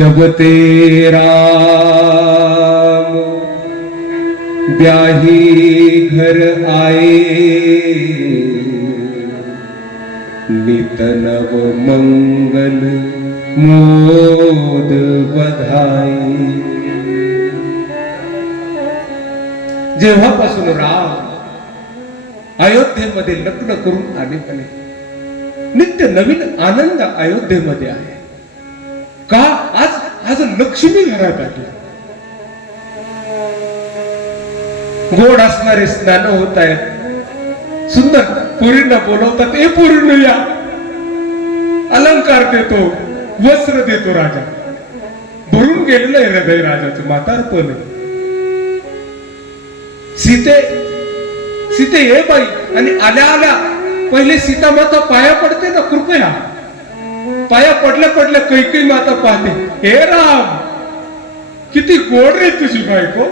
जब तेरा ब्याही घर आए। नितनव मंगल मोद बधाई। जेव्हापासून राम अयोध्येमध्ये लग्न करून आले पण नित्य नवीन आनंद अयोध्येमध्ये आहे. का? आज आज लक्ष्मी घरात आली. गोड असणारे स्नान होत आहेत. सुंदर पुरींना बोलवतात ए पोरीण या. अलंकार देतो वस्त्र देतो राजा. भरून गेलेलं आहे हृदय राजाचं म्हातारपण सीते सीते ये बाई आणि आल्या आल्या. पहिले सीता माता पाया पडते ना कृपया. पाया पडल्या पडल्या कैकई माता पाहते. हे राम किती गोड रे तुझी बायको.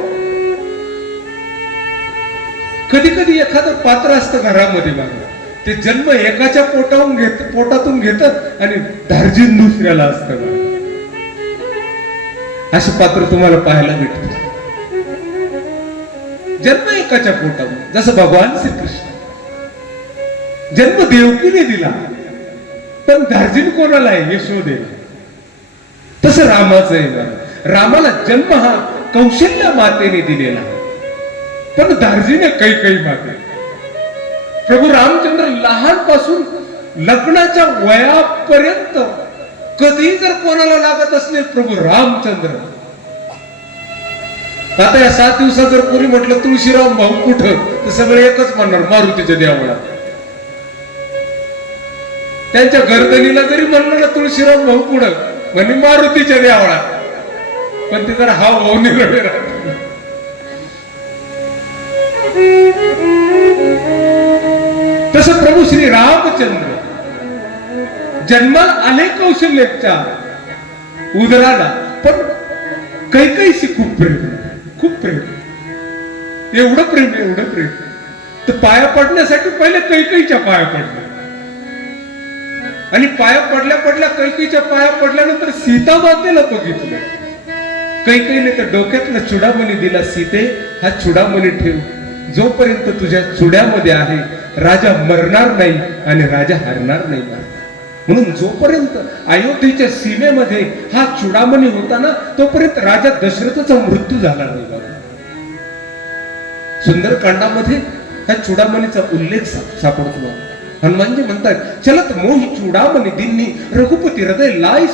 कधी कधी एखादं पात्र असतं घरामध्ये बाबा ते जन्म एकाच्या पोटावून घेत पोटातून घेतात आणि धार्जिन दुसऱ्याला असतं बाबा. असं पात्र तुम्हाला पाहायला भेटत. जन्म एकाच्या पोटावून. जसं भगवान श्रीकृष्ण. जन्म देवकीने दिला. पण धार्जिन कोणाला आहे? यशोदेला तसं रामाचं आहे रामाला जन्म हा कौशल्य मातेने दिलेला पण धार्जिने काही काही माते. प्रभू रामचंद्र लहानपासून लग्नाच्या वयापर्यंत कधी जर कोणाला लागत असले प्रभू रामचंद्र. आता या सात दिवसात जर कोणी म्हटलं तुळशीराम भाऊ कुठं? तर सगळे एकच म्हणणार मारुतीच्या देवाला त्यांच्या गर्दनीला जरी म्हणलं ना तुळशीराम भाऊ पुढं म्हणजे मारुतीच्या देवळात. पण ते जरा हा भाऊ रडे तस तसं प्रभू श्री रामचंद्र जन्माला आले कौशल्याच्या उदराला पण काही काहीशी खूप प्रेम खूप प्रेम एवढं प्रेम एवढं प्रेम तर पाया पडण्यासाठी पहिले कैकईच्या पाया पडल्या आणि पाया पडल्या पडल्या कैकीच्या पाया पडल्यानंतर सीता मातेला बघितलं. कैकेने तर डोक्यातला चुडामणी दिला सीते हा चुडामणी ठेव. जोपर्यंत तुझ्या चुड्यामध्ये आहे राजा मरणार नाही आणि राजा हरणार नाही म्हणून जोपर्यंत अयोध्येच्या सीमेमध्ये हा चुडामणी होता ना तोपर्यंत राजा दशरथाचा मृत्यू झाला नाही बाबा. सुंदरकांडामध्ये ह्या चुडामणीचा उल्लेख सापडतो बाबा. हनुमानजी म्हणतात चलत मोही चुडामणी दिन्नी रघुपती हृदय लाय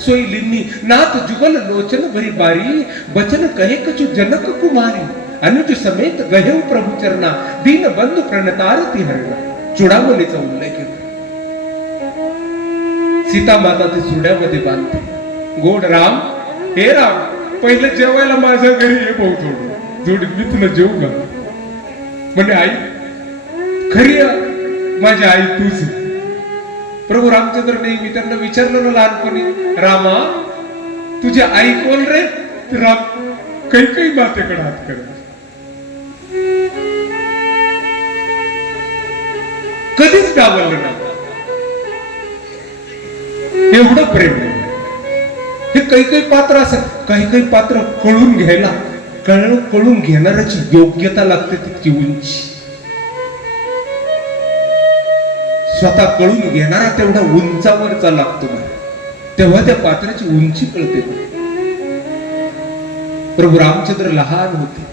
सोई लिन्नी नाथ जुगल लोचन भरी बारी बचन कहे कछु जनक कुमारी अनुज समेत गहेव प्रभू चरणा दीन बंधु प्रणतारती हरणा चुडामणीचा उल्लेख सीता माता ते चुड्यामध्ये बांधते गोड राम हे राम पहिलं जेवायला माझ्या घरी ये भाऊ थोडं जोडी मी तुला जेवू का म्हणजे आई खरी माझी आई तूच. प्रभू रामचंद्र मी त्यांना विचारलं ना लहानपणी रामा तुझी आई कोण रे? राम काही काही मातेकडे हात कर कधीच डावललं ना एवढं प्रेम हे काही काही पात्र असत काही काही पात्र कळून घ्यायला कळ कळून घेणाऱ्याची योग्यता लागते तितकी उंची. स्वतः कळून घेणारा तेवढा उंचावरचा लागतो तेव्हा त्या पात्राची उंची कळते प्रभू रामचंद्र लहान होते.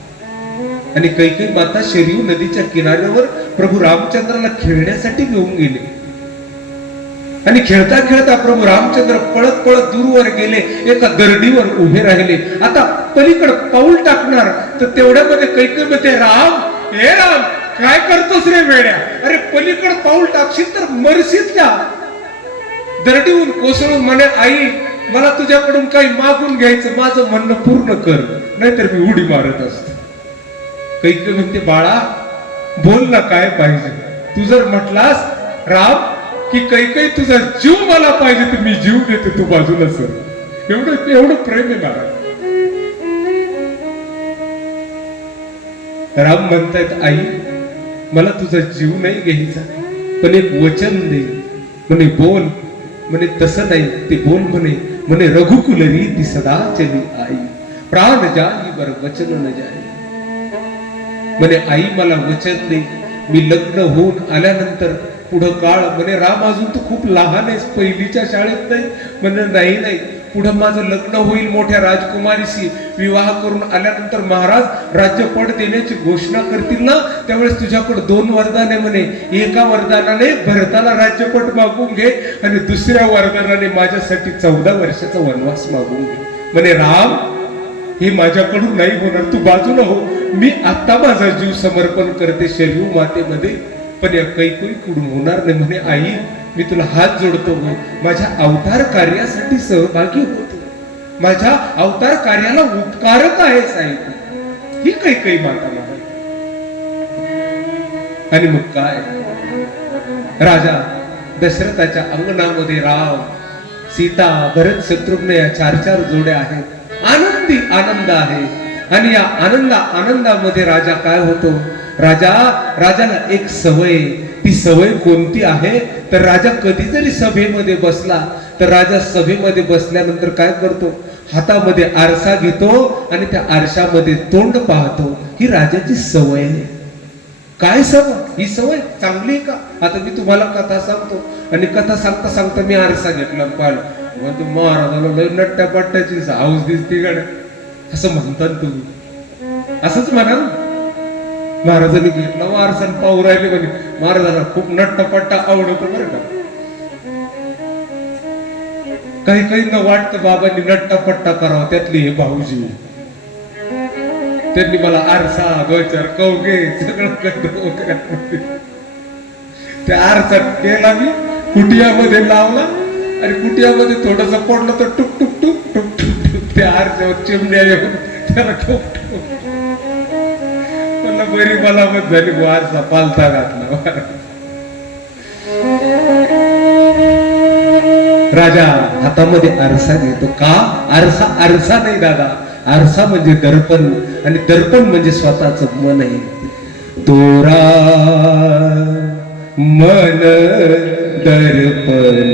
आणि कैकई माता शरीव नदीच्या किनाऱ्यावर प्रभू रामचंद्राला खेळण्यासाठी घेऊन गेले. आणि खेळता खेळता प्रभू रामचंद्र पळत पळत दूरवर गेले एका दरडीवर उभे राहिले. आता पलीकडे पाऊल टाकणार तर तेवढ्यामध्ये कैकई मध्ये राम हे राम काय करतोस रे वेड्या? अरे पलीकड पाऊल टाकशील तर मरशील का दरडीहून कोसळून म्हणे आई मला तुझ्याकडून काही मागून घ्यायचं माझं म्हणणं पूर्ण कर नाहीतर मी उडी मारत असतो. कैक म्हणते बाळा बोल ना काय पाहिजे. तू जर म्हटलास राम की कैकई तुझा जीव मला पाहिजे तर मी जीव देते तू बाजूला सर. एवढं एवढं प्रेम आहे मला राम म्हणतायत आई मला तुझा जीव नाही घ्यायचा. पण एक वचन दे. म्हणे बोल. म्हणे तसं नाही ते बोल म्हणे. म्हणे रघुकुलरी ती सदा चली आई. प्राण जाई बर वचन न जाई. म्हणे आई मला वचन दे. मी लग्न होऊन आल्यानंतर पुढं काळ म्हणे राम अजून तू खूप लहान आहेस पहिलीच्या शाळेत नाही. म्हणे नाही नाही. पुढं माझं लग्न होईल मोठ्या राजकुमारीशी. विवाह करून आल्यानंतर महाराज राज्यपद देण्याची घोषणा करतील ना? त्यावेळेस तुझ्याकडे दोन वरदाने म्हणे. एका वरदानाने भरताला राज्यपद मागून घे आणि दुसऱ्या वरदानाने माझ्यासाठी चौदा वर्षाचा वनवास मागून घे. म्हणे राम हे माझ्याकडून नाही होणार. तू बाजूला हो. मी आता माझा जीव समर्पण करते शरीर मातेमध्ये. पण या कैकुई कुडून होणार नाही. म्हणे आई मी तुला हात जोडतो हो माझ्या अवतार कार्यासाठी सहभागी होतो. माझ्या अवतार कार्याला उपकारक आहे साहेब ही कैकई माता नाही आणि मग काय? राजा दशरथाच्या अंगणामध्ये राव सीता भरत शत्रुघ्न या चार चार जोड्या आहेत. आनंदी आनंद आहे. आणि या आनंदा आनंदामध्ये राजा काय होतो? राजा राजाला एक सवय ती सवय कोणती आहे? तर राजा कधी जरी सभेमध्ये बसला तर राजा सभेमध्ये बसल्यानंतर काय करतो? हातामध्ये आरसा घेतो आणि त्या आरशामध्ये तोंड पाहतो. ही राजाची सवय आहे. काय सवय? ही सवय चांगली आहे का? आता मी तुम्हाला कथा सांगतो. आणि कथा सांगता सांगता मी आरसा घेतला पाहिलं. म्हणतो महाराजाला लय नट्ट्या पट्ट्याची हाऊस दिसते गाड्या. असं म्हणतात तुम्ही. असंच म्हणा महाराजांनी घेतलं वारसन पाहू राहिले म्हणजे महाराजांना खूप नट्टपट्टा आवडतो बरं का. काही काही न वाटतं बाबांनी नट्टापट्टा करावा. त्यातली हे भाऊजी. त्यांनी मला आरसा गचर कवगे सगळं त्या आरसा केला मी कुटियामध्ये लावला आणि कुटियामध्ये थोडस पडलं तर टुक टुक टुक टुक टुक टुक त्या आरशावर चिमण्या येऊन त्याला ठोक ठोक मला बरी मलामत झाली वारसा पालता घातला. राजा हातामध्ये आरसा घेतो का? आरसा आरसा नाही दादा. आरसा म्हणजे दर्पण आणि दर्पण म्हणजे स्वतःच मन आहे. तोरा मन दर्पण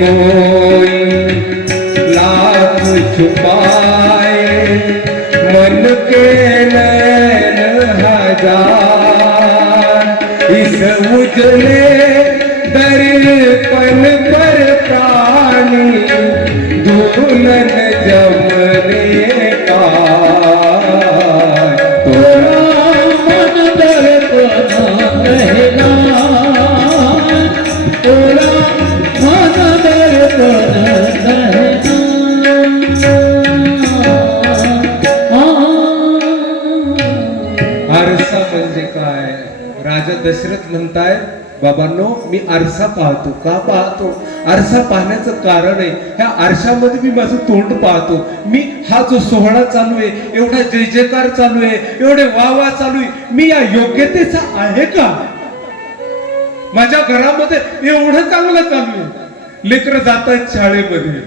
से कोई लाख छुपाए मन के नैन हजार इस उजले बाबांनो मी आरसा पाहतो. का पाहतो? आरसा पाहण्याचं कारण आहे ह्या आरशामध्ये मी माझं तोंड पाहतो. मी हा जो सोहळा चालू आहे एवढा जय जयकार चालू आहे एवढे वा वा चालू आहे मी या योग्यतेचा आहे का? माझ्या घरामध्ये एवढं चांगलं चालू आहे. लेकर जात आहेत शाळेमध्ये.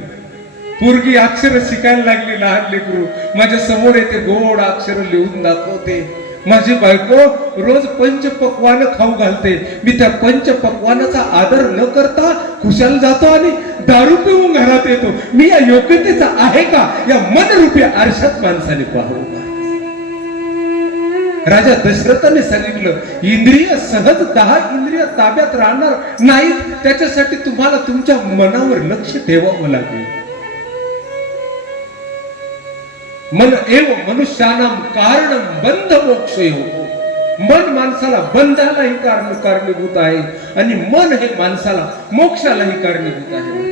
पोरगी अक्षर शिकायला लागली लहान लेकरू. माझ्यासमोर येते गोड अक्षर लिहून दाखवते. माझी बायको रोज पंच पक्वान खाऊ घालते. मी त्या पंच पक्वानाचा आदर न करता खुशाल जातो आणि दारू पिऊन घरात येतो. मी या योग्यतेचा आहे का? या मनरूपी आरशात माणसाने पाहू राजा दशरथाने सांगितलं इंद्रिय सहज दहा इंद्रिय ताब्यात राहणार नाहीत. त्याच्यासाठी तुम्हाला तुमच्या मनावर लक्ष ठेवावं लागेल. मन एव मनुष्यानाम कारण बंध मोक्ष मन माणसाला बंधालाही कारण कारणीभूत आहे आणि मन हे माणसाला मोक्षालाही कारणीभूत आहे.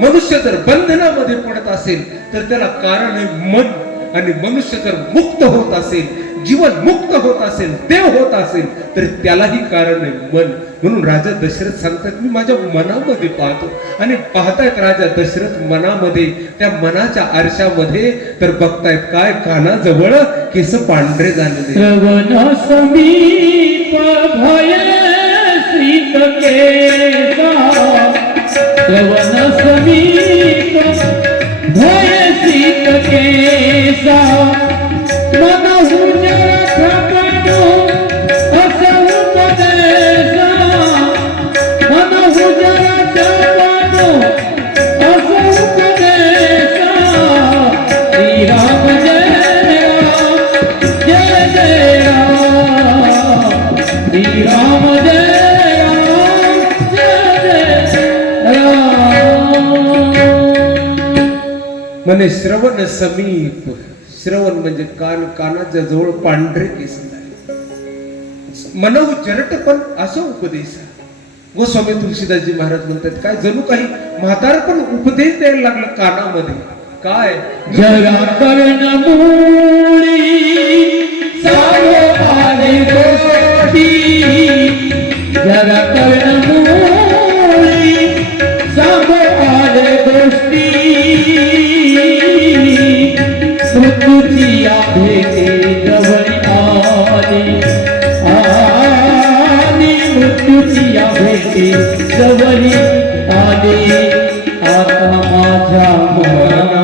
मनुष्य जर बंधनामध्ये पडत असेल तर त्याला कारण आहे मन. आणि मनुष्य जर मुक्त होत असेल जीवन मुक्त होत असेल देव होत असेल तर त्यालाही कारण आहे मन. म्हणून राजा दशरथ सांगतात मी माझ्या मनामध्ये पाहतो. आणि पाहतायत राजा दशरथ मनामध्ये त्या मनाच्या आरशामध्ये तर बघतायत काय कानाजवळ केस पांढरे झालेले म्हणे श्रवण समीप. श्रवण म्हणजे कान कानाच्या जवळ पांढरे केस मनव जरट पण असं उपदेश गोस्वामी तुलसीदासजी महाराज म्हणतात काय जणू काही म्हातार पण उपदेश द्यायला लागलं कानामध्ये. काय? जगा कर्ण जवळ आली. आता माझ्या मना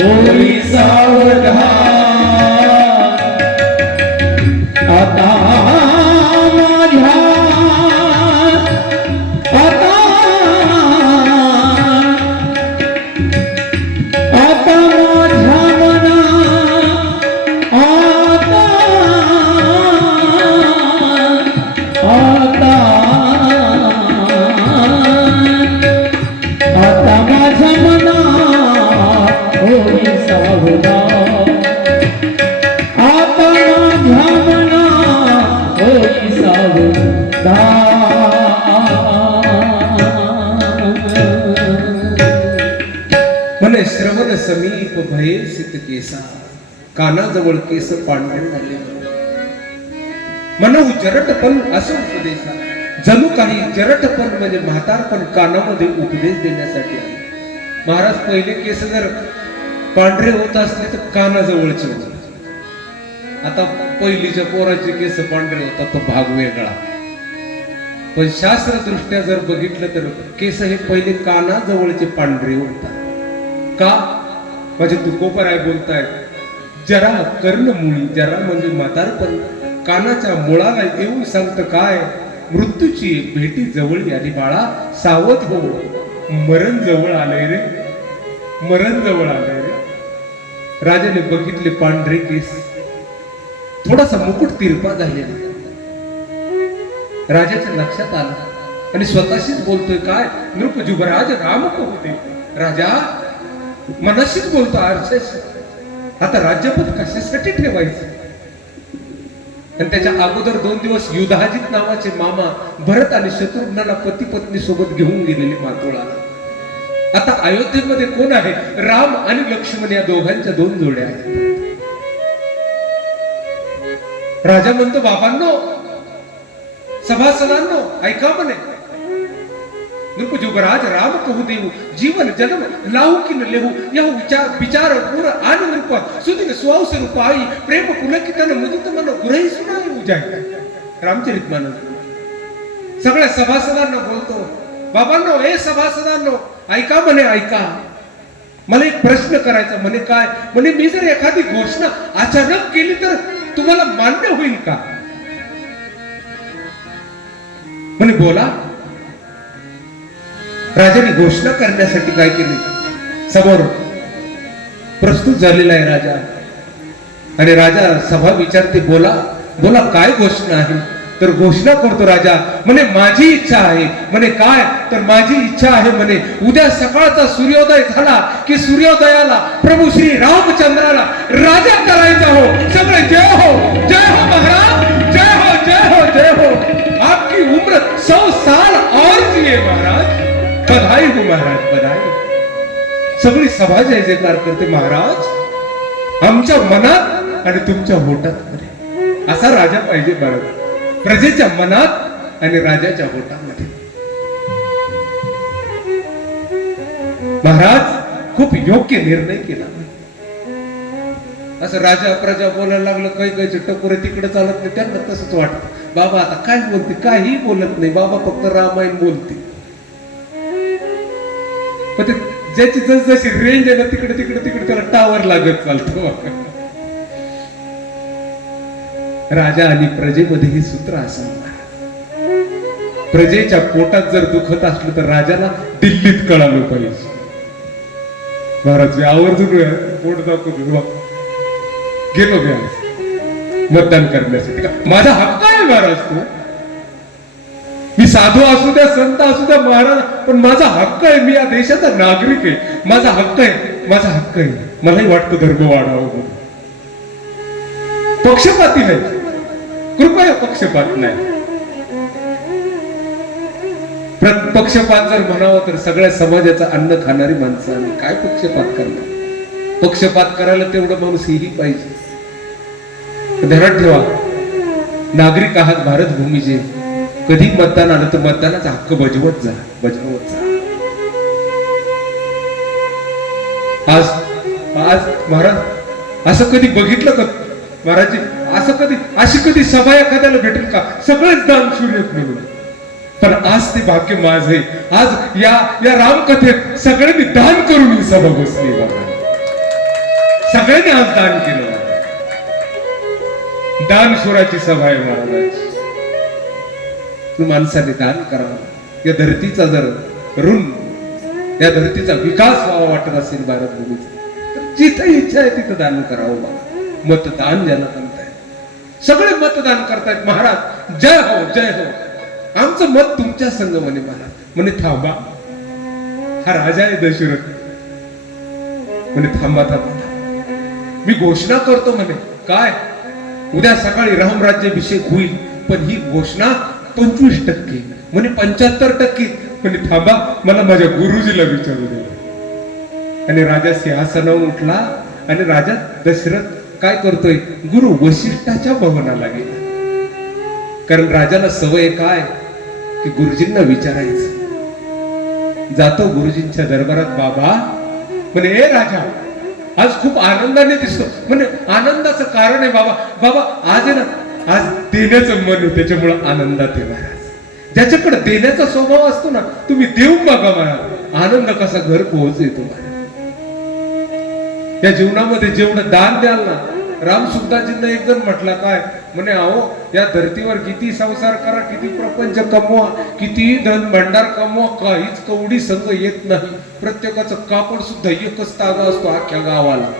होई सा केसा कानाजवळ केस पांढरे झाले. म्हणून जरटपण असं उपदेश जणू काही जरटपण म्हणजे म्हातारपण कानामध्ये उपदेश देण्यासाठी आहे. महाराज पहिले केस जर पांढरे होत असले तर कानाजवळचे होते. आता पहिलीच्या पोराचे केस पांढरे होतात तो भाग वेगळा. पण शास्त्रदृष्ट्या जर बघितलं तर केस हे पहिले कानाजवळचे पांढरे होतात. का? म्हणजे आहे बोलतायत जरा कर्णमुळी जरा म्हणजे म्हातारपण कानाच्या मुळाला येऊन सांगत काय मृत्यूची भेटी जवळ आली बाळा सावध हो मरण जवळ आलंय रे मरण जवळ आलंय रे. राजाने बघितले पांढरे केस थोडासा मुकुट तिरपा झालेला. राजाच्या लक्षात आलं आणि स्वतःशीच बोलतोय काय नृप जुबराज राम होते. राजा मनाशीच बोलतो आरशाशी आता राज्यपद कशासाठी ठेवायचं? आणि त्याच्या अगोदर दोन दिवस युधाजित नावाचे मामा भरत आणि शत्रुघ्नाला पती पत्नी सोबत घेऊन गेलेले मातोळा. आता अयोध्येमध्ये कोण आहे? राम आणि लक्ष्मण या दोघांच्या दोन जोड्या आहेत. राजा म्हणतो बाबांनो सभासदांनो ऐका म्हणे. नृपजुगराज राम कहू देऊ जीवन जन्म लावू की न लेहू? यह विचार विचार पूर आन रूप सुदिन सुवास रूप प्रेम पुलकितन मुदित मन गुरही सुनाई उजाय रामचरित मानस सगळ्या सभासदांना बोलतो बाबांनो हे सभासदांनो ऐका म्हणे ऐका. मला एक प्रश्न करायचा म्हणे काय? म्हणे मी जर एखादी घोषणा अचानक केली तर तुम्हाला मान्य होईल का? म्हणे बोला. राजाने घोषणा करण्यासाठी काय केली? समोर प्रस्तुत झालेला आहे राजा. आणि राजा सभा विचारते बोला बोला काय घोषणा आहे? तर घोषणा करतो राजा म्हणे माझी इच्छा आहे. म्हणे काय? तर माझी इच्छा आहे म्हणे उद्या सकाळचा सूर्योदय झाला की सूर्योदयाला प्रभू श्री रामचंद्राला राजा करायचा हो. सगळे जय हो जय हो महाराज जय हो जय हो जय हो. आपकी उम्र सौ साल और जिए महाराज. बधाई हो महाराज बधाई सगळी सभा जय जयकार करते महाराज. आमच्या मनात आणि तुमच्या होटात असा राजा पाहिजे महाराज प्रजेच्या मनात आणि राजाच्या होटामध्ये महाराज खूप योग्य निर्णय केला. असं राजा प्रजा बोलायला लागलं काही काही टकोरे तिकडे चालत नाही त्यांना तसंच वाटत. बाबा आता काय बोलते काही बोलत नाही. बाबा फक्त रामायण बोलते. पण ते ज्याची जस जशी रेंज आहे ना तिकडे तिकडे तिकडे त्याला टावर लागत चालतो. राजा आणि प्रजेमध्ये हे सूत्र असं प्रजेच्या पोटात जर दुखत असलं तर राजाला दिल्लीत कळालं पाहिजे. महाराज मी आवर्जून पोट दाखवतो गेलो मी मतदान करण्यासाठी. का माझा हक्क आहे महाराज तो. मी साधू असू द्या संत असू द्या महाराज पण माझा हक्क आहे मी या देशाचा नागरिक आहे. माझा हक्क आहे माझा हक्क आहे. मलाही वाटतं धर्म वाढावं पक्षपाती नाही. कृपया पक्षपात नाही. पक्षपात जर म्हणावं तर सगळ्या समाजाचं अन्न खाणारी माणसं काय पक्षपात करणार? पक्षपात करायला तेवढं माणूस हेही पाहिजे. ध्यानात ठेवा. नागरिक आहात भारत भूमीचे कधी मतदान आलं तर मतदानाचा हक्क बजवत जा बजवत जा. आज आज महाराज असं कधी बघितलं का? महाराज असं कधी अशी कधी सभा एखाद्याला भेटेल का? सगळेच दान शून्यत म्हणून. पण आज ते भाग्य माझे आज या या रामकथेत सगळ्यांनी दान करून ही सभा बसली सगळ्यांनी आज दान केलं दान सुराची सभा आहे महाराज. तू माणसाने दान करावं. या धरतीचा जर ऋण त्या धरतीचा विकास व्हावा वाटत असेल भारत भूमीचा तर जिथे इच्छा आहे तिथं दान करावं बाबा मतदान ज्याला म्हणताय. सगळे मतदान करतायत महाराज जय हो जय हो. आमचं मत तुमच्या संघ म्हणे. महाराज म्हणे थांबा. हा राजा आहे दशरथ. म्हणे थांबा थांबा. मी घोषणा करतो म्हणे. काय? उद्या सकाळी रामराज्याभिषेक होईल पण ही घोषणा पंचवीस टक्के. म्हणे पंच्याहत्तर टक्के. म्हणे थांबा मला माझ्या गुरुजीला विचारू दे. आणि राजा सिंहासनावर उठला आणि राजा दशरथ काय करतोय? गुरु वशिष्ठाच्या भवनाला गेला. कारण राजाला सवय काय? की गुरुजींना विचारायचं. जातो गुरुजींच्या दरबारात बाबा म्हणे हे राजा आज खूप आनंदाने दिसतो. म्हणे आनंदाचं कारण आहे बाबा. बाबा आज आहे ना आज देण्याचं मन त्याच्यामुळं त्याच्यामुळे आनंदात आहे महाराज. ज्याच्याकडे देण्याचा स्वभाव असतो ना तुम्ही देऊ बघा महाराज. आनंद कसा घर पोहोच येतो या जीवनामध्ये जेवढं दान द्याल ना राम सुखदाजींना एक जण म्हटला काय? म्हणे अहो या धर्तीवर किती संसार करा किती प्रपंच कमवा किती धन भंडार कमवा काहीच कवडी संघ येत नाही. प्रत्येकाचं कापड सुद्धा एकच तागा असतो अख्ख्या गावाला.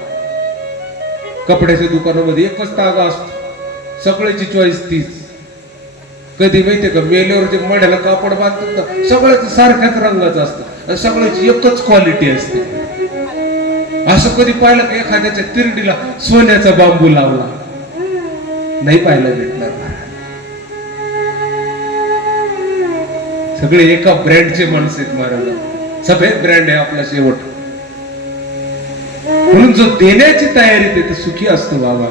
कपड्याच्या दुकानामध्ये एकच तागा असतो. सगळ्याची चॉईस तीच. कधी माहितीये का मेल्यावरचे मढ्याला कापड बांधतात ना सगळ्याच सारख्याच रंगाचं असतं. आणि सगळ्याची एकच क्वालिटी असते. असं कधी पाहिलं का एखाद्याच्या तिरडीला सोन्याचा बांबू लावला? नाही पाहायला भेटणार. सगळे एका ब्रँडचे माणसं आहेत महाराज सफेद ब्रँड आहे आपला शेवट. म्हणून जो देण्याची तयारी ते तर सुखी असतो बाबा.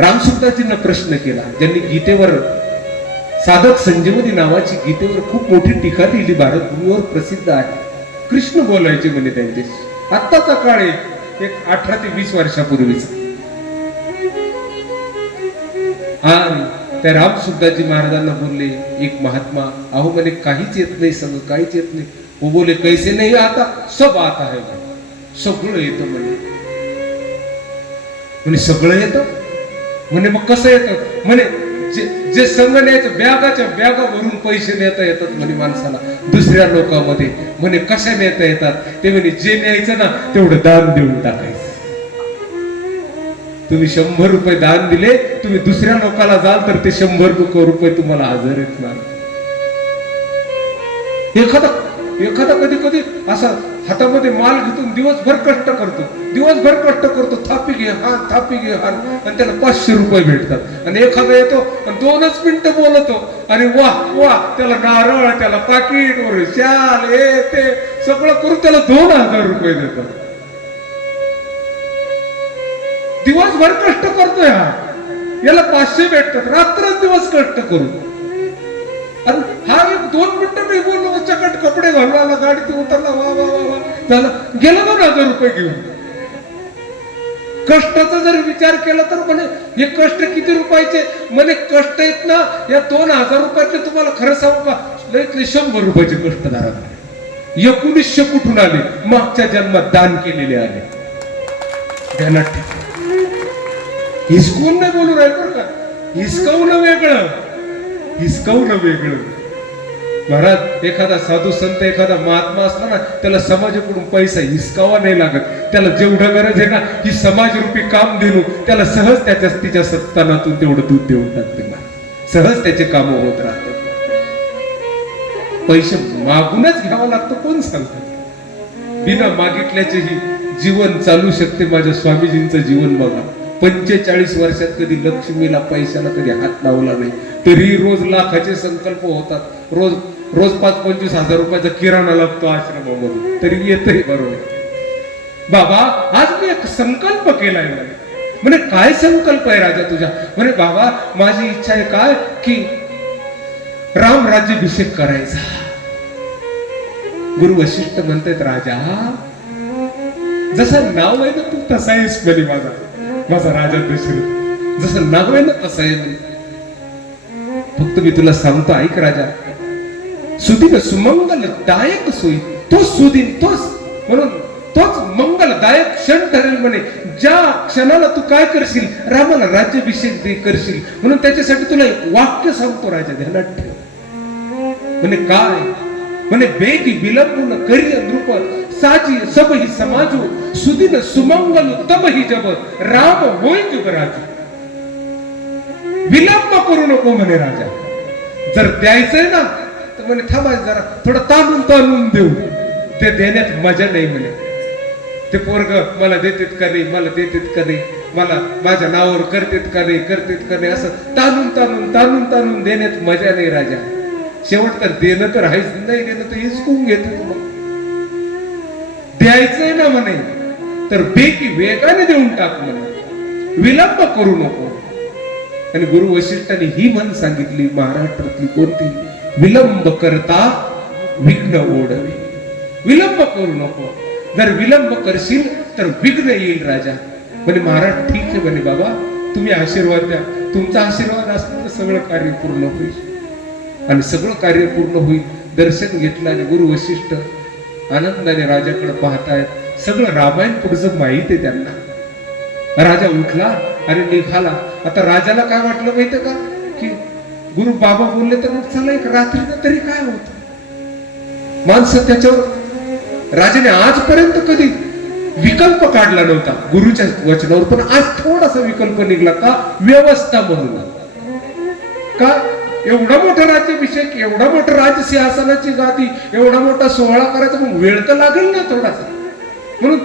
रामसुद्धाजींना प्रश्न केला. ज्यांनी गीतेवर साधक संजीवनी नावाची गीतेवर खूप मोठी टीका लिहिली भारतभूमीवर प्रसिद्ध आहे. कृष्ण बोलायचे म्हणे त्यांच्याशी. आत्ताचा काळ आहे एक अठरा ते वीस वर्षापूर्वीचा. आणि त्या रामसुद्धाजी महाराजांना बोलले एक महात्मा अहो म्हणे काहीच येत नाही सगळं काहीच येत नाही. हो बोले कैसे नाही आता सब आता है सगळं येतं म्हणे. म्हणे सगळं येतं? म्हणे मग कसं येतं? म्हणे जे जे संघ न्यायचं बॅगाच्या बॅगावरून पैसे नेता येतात म्हणे माणसाला. दुसऱ्या लोकांमध्ये म्हणे कशा नेता येतात? ते म्हणे जे न्यायचं ना तेवढं दान देऊन टाकायचं. तुम्ही शंभर रुपये दान दिले तुम्ही दुसऱ्या लोकाला जाल तर ते शंभर रुपये तुम्हाला हजर नाही एखादा एखादा कधी कधी असा हातामध्ये माल घेतून दिवसभर कष्ट करतो. दिवसभर कष्ट करतो. थापी घे हा थापी घे हा आणि त्याला पाचशे रुपये भेटतात. आणि एखादा येतो आणि दोनच मिनिटं बोलतो. आणि वा वा त्याला नारळ त्याला पाकिट वर शाल हे ते सगळं करून त्याला दोन हजार रुपये देतात. दिवसभर कष्ट करतोय हा. याला पाचशे भेटतात. रात्र दिवस कष्ट करून. आणि हा दोन मिनिटं नाही बोललो चकट कपडे घालून आला गाडीत उतरला वा वा वा वा. झालं. गेला दोन हजार रुपये घेऊन. कष्टाचा जर विचार केला तर म्हणे हे कष्ट किती रुपयाचे? म्हणे कष्ट आहेत ना या दोन हजार रुपयाचे तुम्हाला खरं सांगू का? शंभर रुपयाचे कष्ट दारात एकोणीसशे कुठून आले? मागच्या जन्मात दान केलेले आले. ध्यानात ठेवा. हिसकून नाही बोलू राहील बरं का. हिसकवणं वेगळं. हिसकवणं वेगळं. महाराज एखादा साधू संत एखादा महात्मा असला ना त्याला समाजाकडून पैसा हिसकावा नाही लागत. त्याला जेवढं गरज आहे ना ही समाजरूपी काम देणू त्याला सहज त्याच्या तिच्या सत्तानातून तेवढं दूध देऊन टाकते सहज त्याचे काम होत राहतात. पैसे मागूनच घ्यावं लागतं कोण सांगतात बिना मागितल्याचेही जीवन चालू शकते माझ्या स्वामीजींचं जीवन बघा. पंचेचाळीस वर्षात कधी लक्ष्मीला पैशाला कधी हात लावला नाही. तरी रोज लाखाचे संकल्प होतात. रोज रोज पाच पंचवीस हजार रुपयाचा किराणा लागतो आश्रमामध्ये तरी येतही बरोबर. बाबा आज मी एक संकल्प केलाय म्हणे म्हणे काय संकल्प आहे राजा तुझ्या म्हणे बाबा माझी इच्छा आहे काय? की राम राज्याभिषेक करायचा. गुरु वशिष्ठ म्हणतात राजा जसं नाव आहे ना तू तसा आहेस म्हणे माझा. माझा राजा दशरथ जसं नाव आहे ना तसं आहे फक्त मी तुला सांगतो ऐक राजा. सुदिन सुमंगल दायक सोयी तोच सुदिन तोच. म्हणून तोच मंगलदायक क्षण ठरेल म्हणे. ज्या क्षणाला तू काय करशील? रामाला राज्याभिषेक करशील. म्हणून त्याच्यासाठी तुला एक वाक्य सांगतो राजा ध्यानात ठेव. म्हणे काय? म्हणे बेगी विलंबून करिय नृप साजी सब ही समाजो सुदिन सुमंगल तब ही जब राम होय राजा. विलंब करू नको म्हणे राजा. जर द्यायचंय ना म्हणे थांबायचं जरा थोडं ताणून ताणून देऊ. ते देण्यात मजा नाही म्हणे. ते पोरग मला देतेत का नाही मला देतेत का नाही मला माझ्या नावावर करतेत का नाही करतेत का नाही असं ताणून ताणून ताणून ताणून देण्यात मजा नाही राजा. शेवट तर देणं तर आहेच नाही देणं तर हिसकून घेतो तुम्हाला? द्यायचंय ना म्हणे तर बेकी वेगाने देऊन टाक म्हणे. विलंब करू नको. आणि गुरु वशिष्ठाने ही म्हण सांगितली महाराष्ट्रातली कोणती? विलंब करता विघ्न ओढवे. विलंब करू नको. जर विलंब करशील तर विघ्न येईल राजा. म्हणे महाराज ठीक आहे म्हणे बाबा. तुम्ही आशीर्वाद द्या. तुमचा आशीर्वाद असला तर सगळं कार्य पूर्ण होईल. आणि सगळं कार्य पूर्ण होईल दर्शन घेतलं आणि गुरु वशिष्ठ आनंदाने राजाकडे पाहतायत. सगळं रामायण पुढचं माहीत आहे त्यांना. राजा उठला आणि निघाला. आता राजाला काय वाटलं माहितीये का? गुरु बाबा बोलले तर मग चला एक रात्रीनं तरी काय होत? माणसं त्याच्यावर राजाने आजपर्यंत कधी विकल्प काढला नव्हता गुरुच्या वचनावर पण आज थोडासा विकल्प निघला का? व्यवस्था म्हणून. का? एवढा मोठा राज्याभिषेक एवढा मोठा राजसिंहासनाची गादी एवढा मोठा सोहळा करायचा मग वेळ तर लागेल ना थोडासा. म्हणून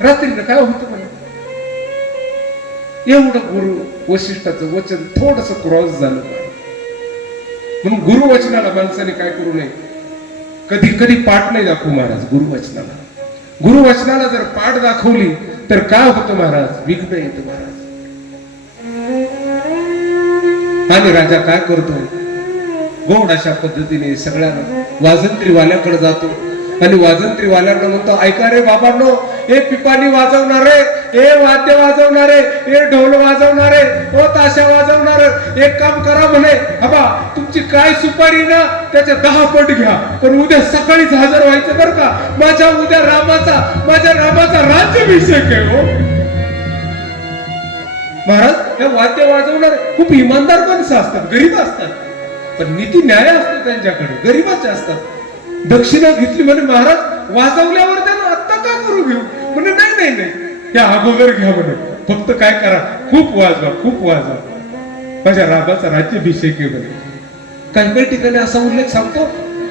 रात्रीनं काय होतं म्हणे? एवढं गुरु वशिष्ठाचं वचन थोडस क्रॉस झालं. म्हणून गुरु वचनाला माणसाने काय करू नये? कधी कधी पाठ नाही दाखवू महाराज गुरु वचनाला गुरु वचनाला जर पाठ दाखवली तर काय होतं महाराज? विघ्न येतं महाराज. आणि राजा काय करतो? गोड अशा पद्धतीने सगळ्यांना वाजंत्रीवाल्याकडे जातो. आणि वाजंत्रीवाल्यांना म्हणतो ऐका रे बाबांनो हे पिपाणी वाजवणारे हे वाद्य वाजवणारे हे ढोल वाजवणारे ओ ताशा वाजवणार एक काम करा म्हणे अबा तुमची काय सुपारी ना त्याच्या दहा पट घ्या पण उद्या सकाळीच हजर व्हायचं बरं का? माझ्या उद्या रामाचा माझ्या रामाचा राज्याभिषेक आहे हो. महाराज हे वाद्य वाजवणार खूप इमानदार माणसं असतात गरीब असतात पण नीती न्याय असतो त्यांच्याकडे गरीबाचे असतात. दक्षिणा घेतली म्हणे महाराज वाजवल्यावर त्यानं आत्ता का करू घेऊ? म्हणे नाही नाही नाही. या अगोदर घ्या म्हणे फक्त काय करा? खूप वाजवा खूप वाजवा माझ्या रामाचा राज्याभिषेक आहे म्हणे काही काही ठिकाणी असा उल्लेख सांगतो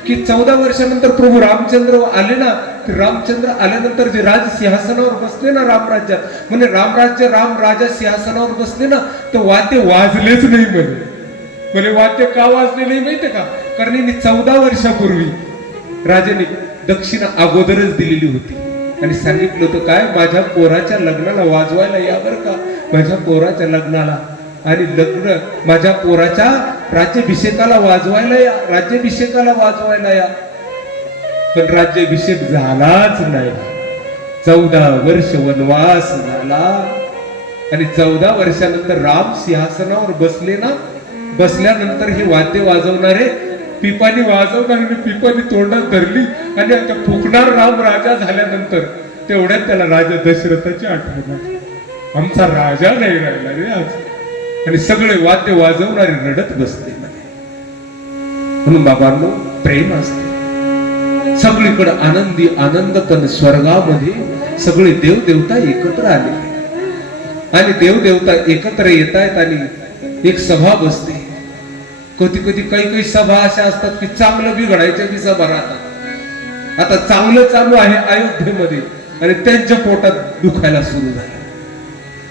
की चौदा वर्षानंतर प्रभू रामचंद्र आले ना ते रामचंद्र आल्यानंतर जे राज सिंहासनावर बसले ना रामराज्यात म्हणे रामराज्य राम राजा सिंहासनावर बसले ना तर वाद्य वाजलेच नाही म्हणे. म्हणे वाद्य का वाजले नाही माहितीये का? कारण चौदा वर्षापूर्वी राजाने दक्षिणा अगोदरच दिलेली होती. आणि सांगितलं होतं काय माझ्या पोराच्या लग्नाला वाजवायला या बरं का? माझ्या पोराच्या लग्नाला. आणि लग्न माझ्या पोराच्या राज्याभिषेकाला वाजवायला या राज्याभिषेकाला वाजवायला या. पण राज्याभिषेक झालाच नाही. चौदा वर्ष वनवास झाला. आणि चौदा वर्षानंतर राम सिंहासनावर बसले ना? बसल्यानंतर हे वाद्य वाजवणारे पिपाणी वाजवणार आणि पिपाणी तोंडात धरली आणि आता फुकणार राम राजा झाल्यानंतर तेवढ्यात त्याला राजा दशरथाची आठवण आली. आमचा राजा नाही राहिला रे आज. आणि सगळे वाद्य वाजवणारे रडत बसते म्हणून बाबांनो प्रेम असते. सगळीकडे आनंदी आनंद कन स्वर्गामध्ये सगळे देवदेवता एकत्र आले. आणि देवदेवता एकत्र येत आहेत आणि एक सभा बसते. कधी कधी काही काही सभा अशा असतात की चांगलं बिघडायच्या सभा राहतात आता चांगलं चालू आहे अयोध्येमध्ये आणि त्यांच्या पोटात दुखायला सुरू झालं.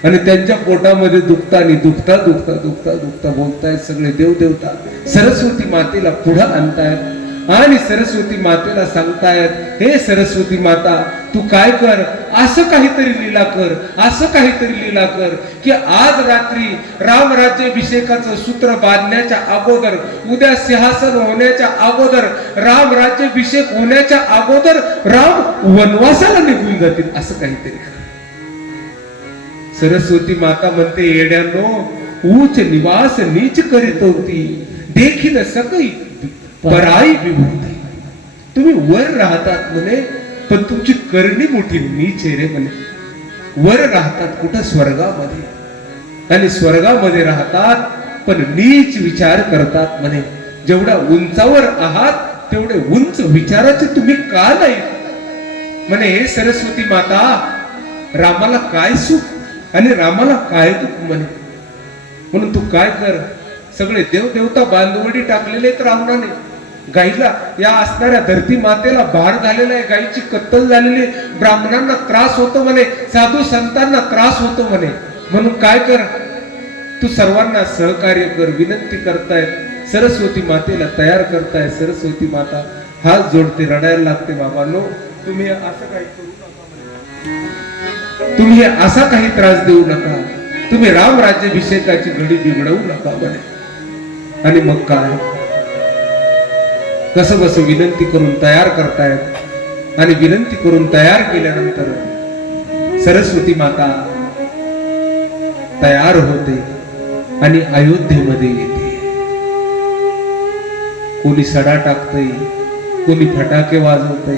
आणि त्यांच्या पोटामध्ये दुखतानी दुखता दुखता दुखता दुखता बोलतायत सगळे देव देवता सरस्वती मातेला पुढं आणतायत. आणि सरस्वती मातेला सांगतायत हे सरस्वती माता तू काय कर? असं काहीतरी लीला कर असं काहीतरी लीला कर की आज रात्री रामराज्याभिषेकाचं सूत्र बांधण्याच्या अगोदर उद्या सिंहासन होण्याच्या अगोदर रामराज्याभिषेक होण्याच्या अगोदर राम वनवासाला निघून जातील. असं काहीतरी. कर सरस्वती माता म्हणते येड्यानो उच निवास नीच करीत होती. देखील सकई पराई विभूती तुम्ही वर राहतात म्हणे पण तुमची करणी मोठी नीच आहे रे म्हणे. वर राहतात कुठं? स्वर्गामध्ये. आणि स्वर्गामध्ये राहतात पण नीच विचार करतात म्हणे. जेवढ्या उंचावर आहात तेवढे उंच विचाराचे तुम्ही का नाही? म्हणे हे सरस्वती माता रामाला काय सुख आणि रामाला काय दुःख म्हणे? म्हणून तू काय कर? सगळे देव देवता बांधवडी टाकलेले आहेत रावणाने. गाईला या असणाऱ्या धरती मातेला भार झालेला आहे गाईची कत्तल झालेली आहे. ब्राह्मणांना त्रास होतो म्हणे साधू संतांना त्रास होतो म्हणे. म्हणून काय कर तू सर्वांना सहकार्य कर विनंती करताय सरस्वती मातेला तयार करताय सरस्वती माता. हात जोडते रडायला लागते बाबांनो तुम्ही असं काही करू नका तुम्ही असा काही त्रास देऊ नका. तुम्ही राम राज्याभिषेकाची घडी बिघडवू नका म्हणे. आणि मग काय? कसं कसं विनंती करून तयार करतायत. आणि विनंती करून तयार केल्यानंतर सरस्वती माता तयार होते आणि अयोध्येमध्ये येते. कोणी सडा टाकतय कोणी फटाके वाजवतय.